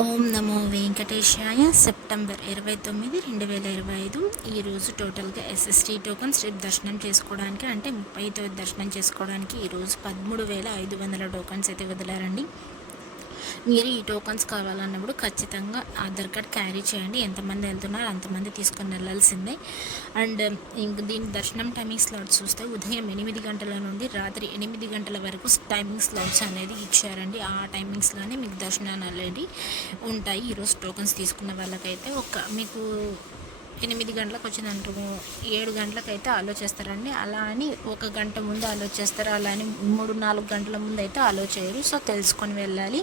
ఓం నమో వెంకటేశాయ. September 29, 2025. ఈరోజు టోటల్గా SST tokens రేపు దర్శనం చేసుకోవడానికి అంటే 35 దర్శనం చేసుకోవడానికి ఈరోజు 13,500 టోకన్స్ అయితే వదిలారండి. మీరు ఈ టోకన్స్ కావాలన్నప్పుడు ఖచ్చితంగా ఆధార్ కార్డ్ క్యారీ చేయండి. ఎంతమంది వెళ్తున్నారో అంతమంది తీసుకొని వెళ్ళాల్సిందే. అండ్ ఇంక దీని దర్శనం టైమింగ్ స్లాట్స్ చూస్తే ఉదయం 8 గంటల నుండి రాత్రి 8 గంటల వరకు టైమింగ్ స్లాట్స్ అనేది ఇచ్చారండి. ఆ టైమింగ్స్లోనే మీకు దర్శనాలు అనేది ఉంటాయి. ఈరోజు టోకన్స్ తీసుకున్న వాళ్ళకైతే మీకు 8 గంటలకు వచ్చిందంటూ 7 గంటలకైతే అలో చేస్తారండి. అలా అని 1 గంట ముందు అలో చేస్తారు, అలా అని 3-4 గంటల ముందు అయితే అలో చేయరు. సో తెలుసుకొని వెళ్ళాలి.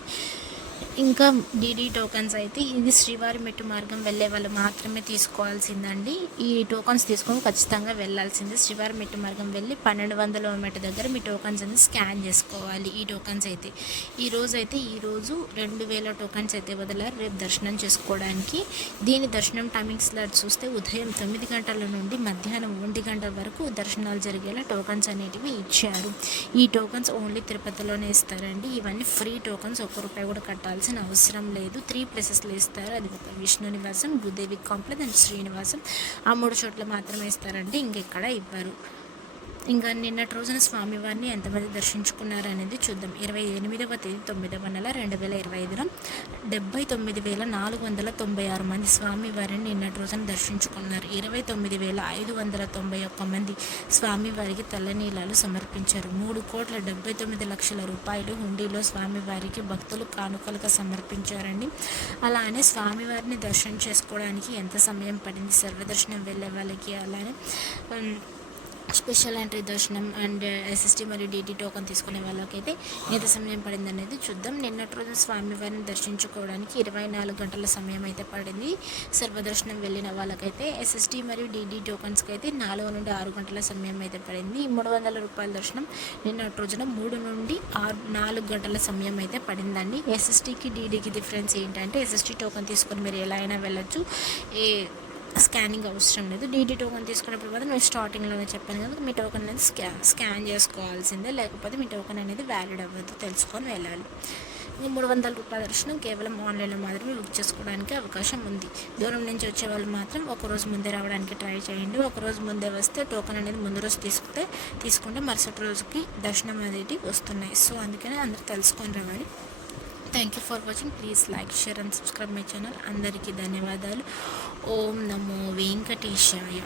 ఇంకా డీడీ టోకన్స్ అయితే ఇది శ్రీవారి మెట్టు మార్గం వెళ్ళే వాళ్ళు మాత్రమే తీసుకోవాల్సిందండి. ఈ టోకన్స్ తీసుకొని ఖచ్చితంగా వెళ్ళాల్సిందే. శ్రీవారి మెట్టు మార్గం వెళ్ళి 1200వ మెట్టు దగ్గర మీ టోకన్స్ అనేది స్కాన్ చేసుకోవాలి. ఈ టోకన్స్ అయితే ఈరోజు 2000 టోకన్స్ అయితే వదిలారు రేపు దర్శనం చేసుకోవడానికి. దీని దర్శనం టైమింగ్ స్లాట్ చూస్తే ఉదయం 9 గంటల నుండి మధ్యాహ్నం 1 గంటల వరకు దర్శనాలు జరిగేలా టోకన్స్ అనేటివి ఇచ్చారు. ఈ టోకన్స్ ఓన్లీ తిరుపతిలోనే ఇస్తారండి. ఇవన్నీ ఫ్రీ టోకన్స్, ₹1 కూడా కట్టాల్సిన అవసరం లేదు. 3 ప్లేసెస్లో ఇస్తారు. అది ఒక విష్ణు నివాసం, భూదేవి కాంప్లెక్స్ అండ్ శ్రీనివాసం. ఆ 3 చోట్ల మాత్రమే ఇస్తారండి, ఇంకెక్కడ ఇవ్వరు. ఇంకా నిన్నటి రోజున స్వామివారిని ఎంతమంది దర్శించుకున్నారు అనేది చూద్దాం. 28వ తేదీ 9వ నెల 2025 79,496 మంది స్వామివారిని నిన్నటి రోజున దర్శించుకున్నారు. 29,591 మంది స్వామివారికి తెల్లనీలాలు సమర్పించారు. 3,79,00,000 రూపాయలు హుండీలో స్వామివారికి భక్తులు కానుకలుగా సమర్పించారండి. అలానే స్వామివారిని దర్శనం చేసుకోవడానికి ఎంత సమయం పడింది, సర్వదర్శనం వెళ్ళే వాళ్ళకి, అలానే స్పెషల్ ఎంట్రీ దర్శనం అండ్ ఎస్ఎస్టీ మరియు డీటీ టోకన్ తీసుకునే వాళ్ళకైతే ఎంత సమయం పడింది అనేది చూద్దాం. నిన్నటి రోజు స్వామివారిని దర్శించుకోవడానికి 24 గంటల సమయం అయితే పడింది. సర్వదర్శనం వెళ్ళిన వాళ్ళకైతే ఎస్ఎస్టీ మరియు డీడీ టోకన్స్కి అయితే 4 నుండి 6 గంటల సమయం అయితే పడింది. ₹300 దర్శనం నిన్నటి రోజున 3 నుండి 4 గంటల సమయం అయితే పడిందండి. ఎస్ఎస్టీకి డీడీకి డిఫరెన్స్ ఏంటంటే ఎస్ఎస్టీ టోకన్ తీసుకొని మీరు ఎలా అయినా వెళ్ళచ్చు, స్కానింగ్ అవసరం లేదు. డీడీ టోకన్ తీసుకున్నప్పుడు మాత్రం నేను స్టార్టింగ్లోనే చెప్పాను కదా, మీ టోకన్ అనేది స్కాన్ చేసుకోవాల్సిందే, లేకపోతే మీ టోకన్ అనేది వ్యాలిడ్ అవ్వదు, తెలుసుకొని వెళ్ళాలి. ₹300 దర్శనం కేవలం ఆన్లైన్లో మాత్రమే బుక్ చేసుకోవడానికి అవకాశం ఉంది. దూరం నుంచి వచ్చే వాళ్ళు మాత్రం ఒకరోజు ముందే రావడానికి ట్రై చేయండి. ఒకరోజు ముందే వస్తే టోకన్ అనేది ముందు రోజు తీసుకుంటే మరుసటి రోజుకి దర్శనం అనేది వస్తున్నాయి. సో అందుకని అందరూ తెలుసుకొని రావాలి. Thank you for watching. Please like, share and subscribe my channel. అందరికీ ధన్యవాదాలు. ఓం నమో వెంకటేశాయ.